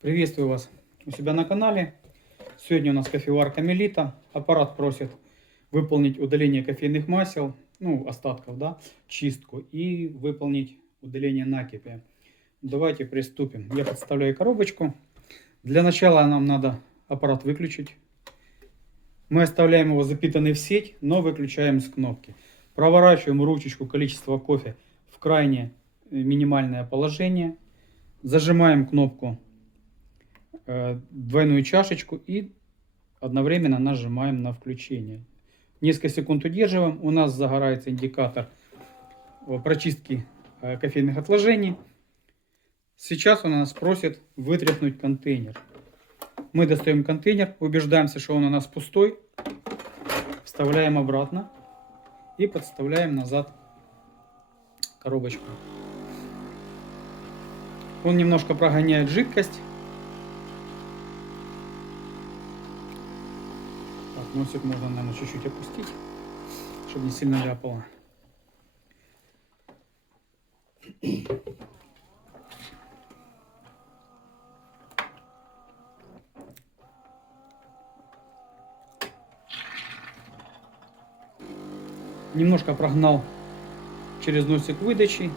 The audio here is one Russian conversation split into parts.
Приветствую вас у себя на канале. Сегодня у нас кофеварка Мелита. Аппарат просит выполнить удаление кофейных масел, остатков, да, чистку и выполнить удаление накипи. Давайте приступим. Я подставляю коробочку. Для начала нам надо аппарат выключить. Мы оставляем его запитанный в сеть, но выключаем с кнопки. Проворачиваем ручечку количества кофе в крайне минимальное положение. Зажимаем кнопку двойную чашечку и одновременно нажимаем на включение. Несколько секунд удерживаем. У нас загорается индикатор прочистки кофейных отложений. Сейчас он нас просит вытряхнуть контейнер. Мы достаем контейнер, убеждаемся, что он у нас пустой, вставляем обратно и подставляем назад коробочку. Он немножко прогоняет жидкость. Так, носик можно, наверное, чуть-чуть опустить, чтобы не сильно ляпало. Немножко прогнал через носик выдачи.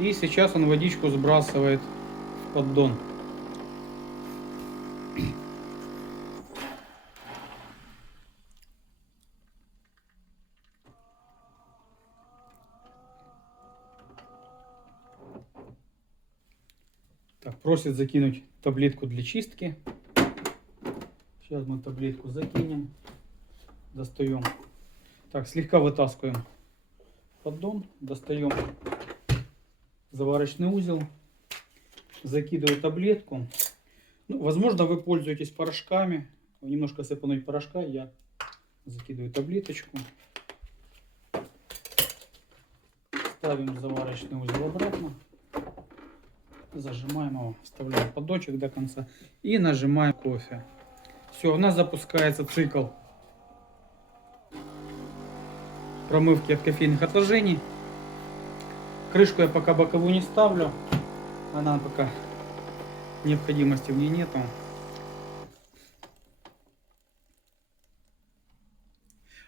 И сейчас он водичку сбрасывает в поддон. Так, просит закинуть таблетку для чистки. Сейчас мы таблетку закинем. Достаем. Так, слегка вытаскиваем поддон. Достаем заварочный узел. Закидываю таблетку. Возможно, вы пользуетесь порошками. Немножко сыпануть порошка. Я закидываю таблеточку. Ставим заварочный узел обратно. Зажимаем его, вставляем поддончик до конца и нажимаем кофе. Все, у нас запускается цикл промывки от кофейных отложений. Крышку я пока боковую не ставлю, она пока необходимости в ней нету.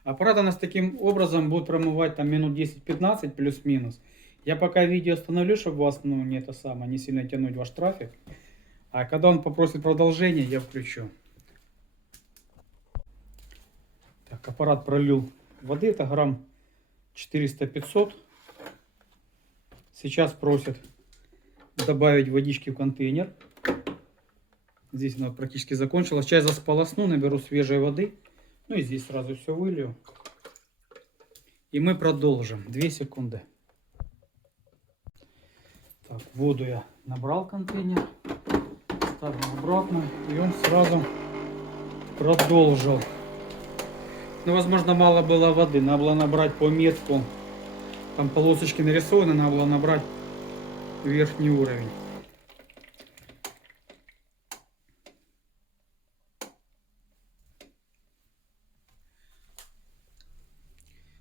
Аппарат у нас таким образом будет промывать там минут 10-15 плюс-минус. Я пока видео остановлю, чтобы вас не сильно тянуть ваш трафик. А когда он попросит продолжение, я включу. Так, аппарат пролил воды, это грамм 400-500. Сейчас просит добавить водички в контейнер. Здесь она практически закончилась. Сейчас я сполосну, наберу свежей воды. И здесь сразу все вылью. И мы продолжим. 2 секунды. Так, воду я набрал контейнер. Ставим обратно. И он сразу продолжил. Возможно, мало было воды. Надо было набрать по метку. Там полосочки нарисованы. Надо было набрать верхний уровень.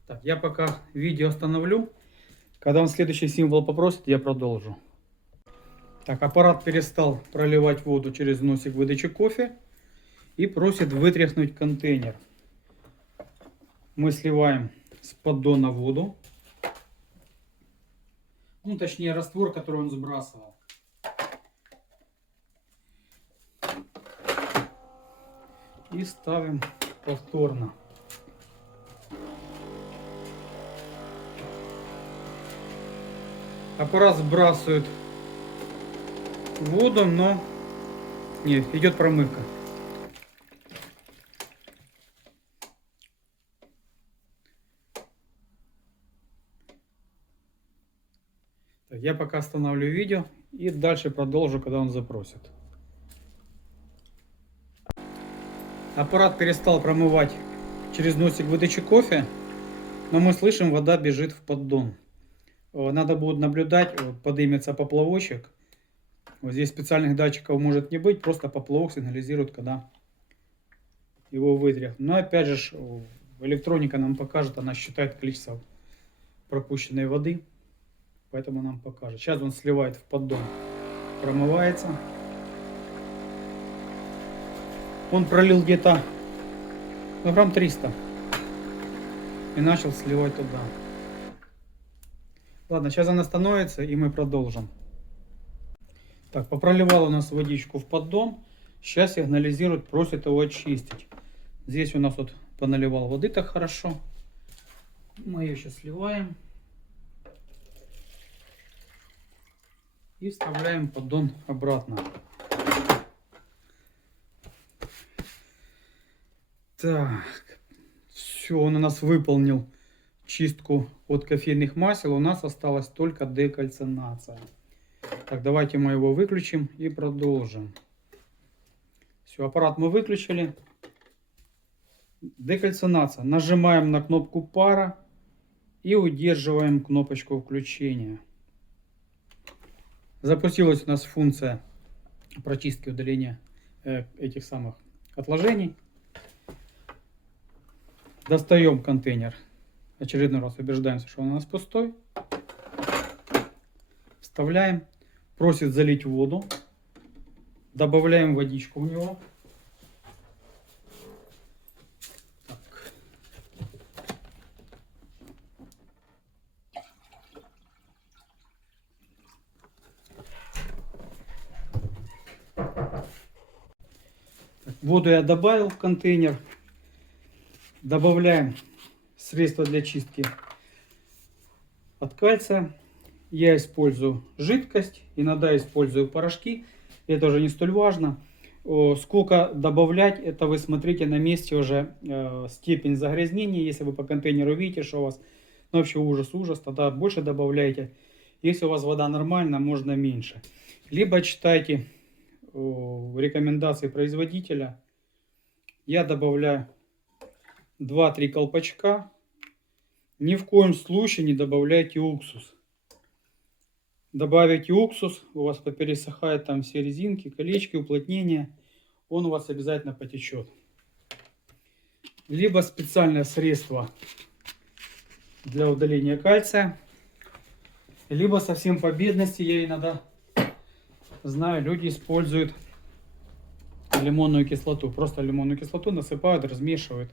Так, я пока видео остановлю. Когда он следующий символ попросит, я продолжу. Так, аппарат перестал проливать воду через носик выдачи кофе и просит вытряхнуть контейнер. Мы сливаем с поддона воду. Точнее, раствор, который он сбрасывал. И ставим повторно. Аппарат сбрасывает воду, но нет, идет промывка. Так, я пока останавливаю видео и дальше продолжу, когда он запросит. Аппарат перестал промывать через носик выдачи кофе, но мы слышим, вода бежит в поддон. Надо будет наблюдать, поднимется поплавочек. Вот здесь специальных датчиков может не быть, просто поплавок сигнализирует, когда его вытряхнут. Но опять же, электроника нам покажет, она считает количество пропущенной воды, поэтому нам покажет. Сейчас он сливает в поддон, промывается. Он пролил где-то грамм 300 и начал сливать туда. Ладно, сейчас она становится, и мы продолжим. Так, попроливал у нас водичку в поддон. Сейчас сигнализирует, просит его очистить. Здесь у нас вот поналивал воды так хорошо. Мы ее сейчас сливаем. И вставляем поддон обратно. Так, все, он у нас выполнил чистку от кофейных масел. У нас осталась только декальцинация. Так, давайте мы его выключим и продолжим. Все, аппарат мы выключили. Декальцинация. Нажимаем на кнопку пара и удерживаем кнопочку включения. Запустилась у нас функция прочистки, удаления этих самых отложений. Достаем контейнер. Очередной раз убеждаемся, что он у нас пустой. Вставляем. Просит залить воду. Добавляем водичку в него. Так. Воду я добавил в контейнер. Добавляем средство для чистки от кальция. Я использую жидкость, иногда использую порошки. Это уже не столь важно. Сколько добавлять, это вы смотрите на месте уже степень загрязнения. Если вы по контейнеру видите, что у вас вообще ужас, тогда больше добавляйте. Если у вас вода нормальная, можно меньше. Либо читайте рекомендации производителя. Я добавляю 2-3 колпачка. Ни в коем случае не добавляйте уксус. Добавите уксус, у вас попересыхают там все резинки, колечки, уплотнения. Он у вас обязательно потечет. Либо специальное средство для удаления кальция. Либо совсем по бедности, я иногда знаю, люди используют лимонную кислоту. Просто лимонную кислоту насыпают, размешивают.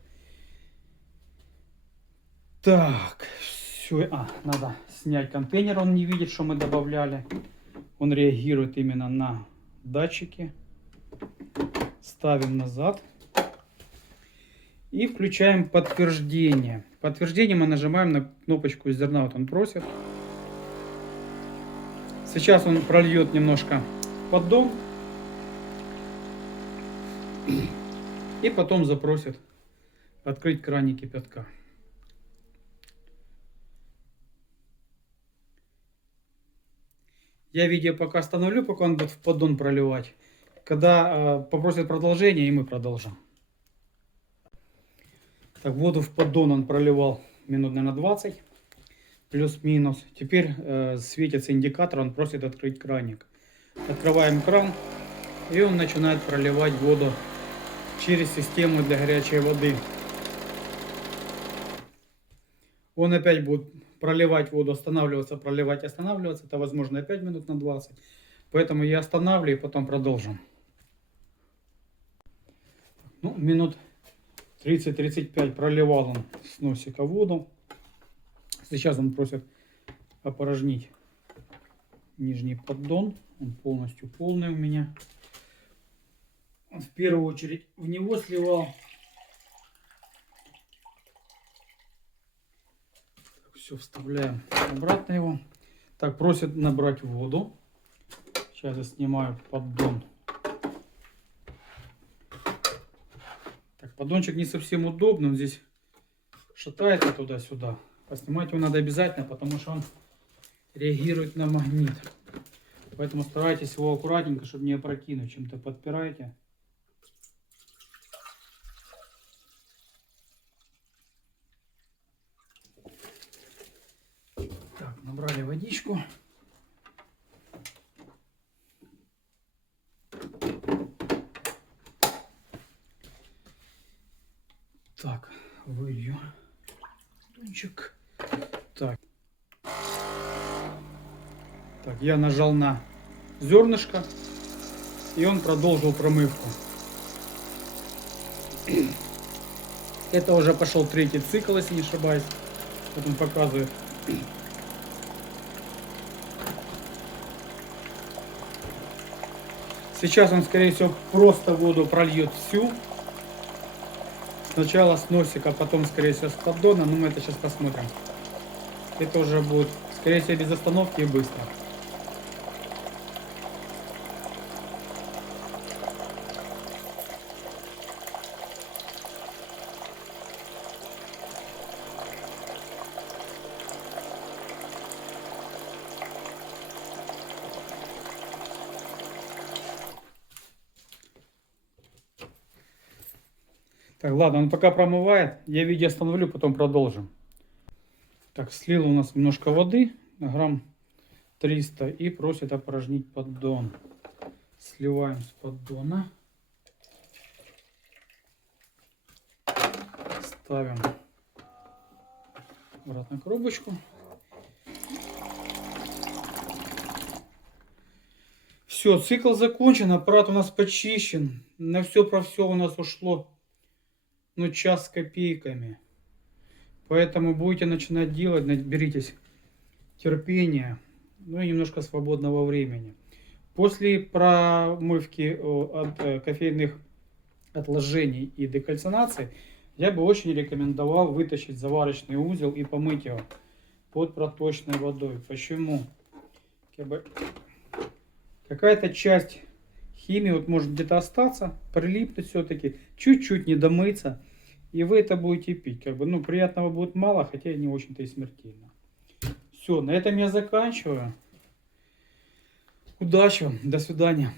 Так, все. Надо снять контейнер, он не видит, что мы добавляли. Он реагирует именно на датчики. Ставим назад. И включаем подтверждение. Подтверждение мы нажимаем на кнопочку зерна. Вот он просит. Сейчас он прольет немножко поддон. И потом запросит открыть краник кипятка. Я видео пока остановлю, пока он будет в поддон проливать. Когда попросит продолжение, и мы продолжим. Так, воду в поддон он проливал минут, наверное, 20. Плюс-минус. Теперь светится индикатор, он просит открыть краник. Открываем кран, и он начинает проливать воду через систему для горячей воды. Он опять будет проливать воду, останавливаться, проливать, останавливаться. Это возможно опять минут на 20. Поэтому я останавливаю и потом продолжим. Ну, минут 30-35 проливал он с носика воду. Сейчас он просит опорожнить нижний поддон. Он полностью полный у меня. Он в первую очередь в него сливал. Все, вставляем обратно его. Так, просит набрать воду. Сейчас я снимаю поддон. Так, поддончик не совсем удобный. Он здесь шатается туда-сюда. Поснимать его надо обязательно, потому что он реагирует на магнит. Поэтому старайтесь его аккуратненько, чтобы не опрокинуть. Чем-то подпирайте. Так, набрали водичку. Так, вылью поддончик. Так. Так, я нажал на зернышко, и он продолжил промывку. Это уже пошел третий цикл, если не ошибаюсь. Вот он показывает. Сейчас он, скорее всего, просто воду прольет всю. Сначала с носика, потом, скорее всего, с поддона. Но мы это сейчас посмотрим. Это уже будет, скорее всего, без остановки и быстро. Так, ладно, он пока промывает. Я видео остановлю, потом продолжим. Так, слил у нас немножко воды, грамм 300, и просит опорожнить поддон. Сливаем с поддона. Ставим обратно коробочку. Все, цикл закончен, аппарат у нас почищен. На все про все у нас ушло, ну, час с копейками. Поэтому будете начинать делать, наберитесь терпения, ну и немножко свободного времени. После промывки от кофейных отложений и декальцинации я бы очень рекомендовал вытащить заварочный узел и помыть его под проточной водой. Почему? Какая-то часть химии вот может где-то остаться, прилипнуть все-таки, чуть-чуть не домыться, и вы это будете пить. Ну, приятного будет мало, хотя не очень-то и смертельно. Все, на этом я заканчиваю. Удачи вам, до свидания.